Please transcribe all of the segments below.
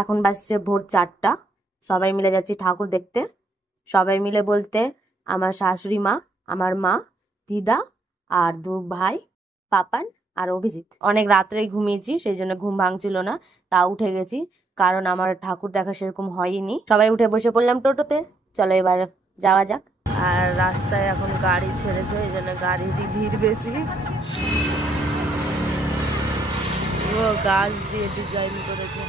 এখন বাজছে ভোর 4টা। সবাই মিলে যাচ্ছি ঠাকুর দেখতে। সবাই মিলে বলতে আমার শাশুড়ি মা, আমার মা, দিদা আর 2 ভাই, পাপান আর অভিজিৎ। অনেক রাত্রেই ঘুমিয়েছি, সেই জন্য ঘুম ভাঙছিল না, তা উঠে গেছি, কারণ আমার ঠাকুর দেখা সেরকম হয়নি। সবাই উঠে বসে পড়লাম টোটোতে, চলো এবার যাওয়া যাক। আর রাস্তায় এখন গাড়ি ছেড়েছে, এই জন্য গাড়িটি ভিড় বেশি। ও গাছ দিয়ে ডিজাইন করেছে।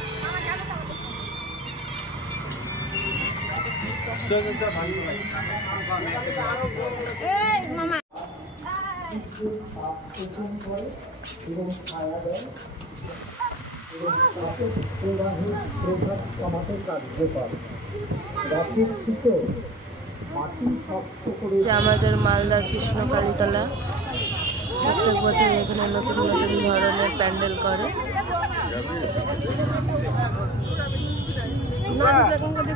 আমাদের মালদার কৃষ্ণকালীতলা প্রত্যেক বছর এখানে নতুন নতুন ধরনের প্যান্ডেল করে।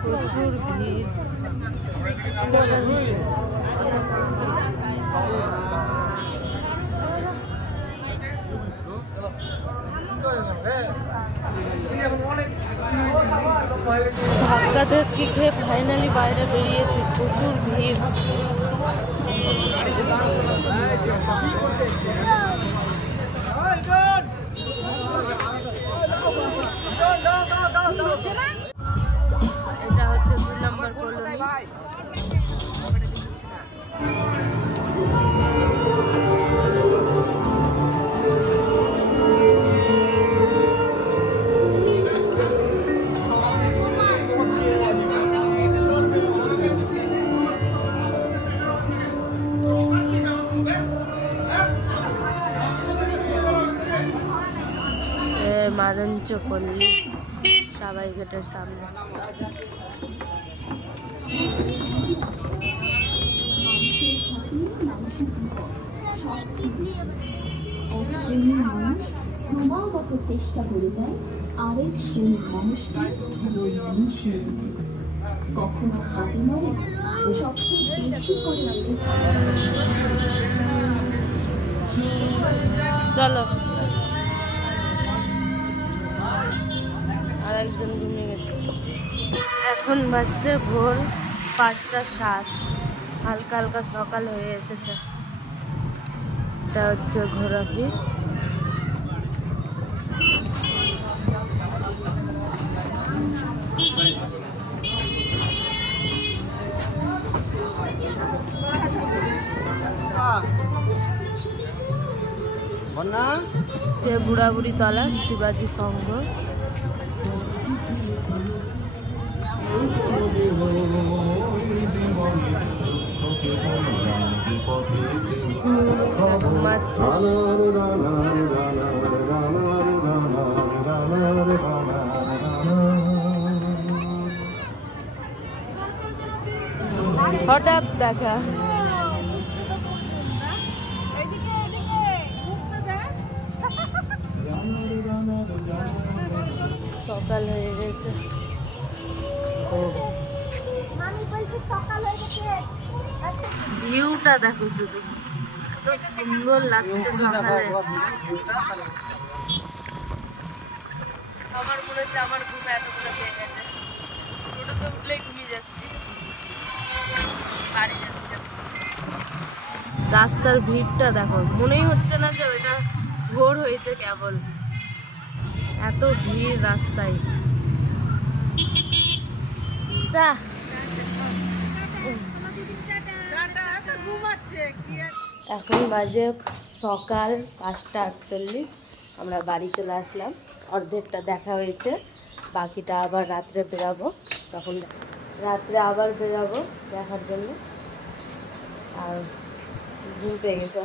প্রচুর ভিড়। ধাক্কা ধাক্কি খেয়ে ফাইনালি বাইরে বেরিয়েছি, প্রচুর ভিড়। এটা হচ্ছে 2 নম্বর কলোনি। মারঞ্চ পল্লী সবাই গেটের সামনে। ক্রমাগত চেষ্টা করে যায় আরেক শ্রেণীর মানুষকে মিশিয়ে দিতে। কখনো হাতে মারে, সবচেয়ে বেশি করে চলো আর একজন ঘুমিয়ে গেছে। এখন বাজছে ভোর 5:07। হালকা হালকা সকাল হয়ে এসেছে। এটা হচ্ছে ঘোরাকি। যে বুড়াবুড়ি তলা শিবাজি সংঘ। হঠাৎ দেখা। সকাল হয়ে গেছে। ভিউটা দেখো শুধু, এত সুন্দর লাগছে সকালে। আমার মনে হচ্ছে আমার ঘুম এতগুলো পেয়ে গেছে। টোটোতে উঠলেই ঘুমিয়ে যাচ্ছি, বাড়ি যাচ্ছি। রাস্তার ভিড়টা দেখো, মনেই হচ্ছে না যে ওইটা ভোর হয়েছে কেবল, এত ভিড় রাস্তায়। এখন বাজে সকাল 5:48। আমরা বাড়ি চলে আসলাম, অর্ধেকটা দেখা হয়েছে, বাকিটা আবার রাত্রে বেরাবো। তখন রাত্রে আবার বেরাবো দেখার জন্য। আর ঘুম পেয়ে গেছে।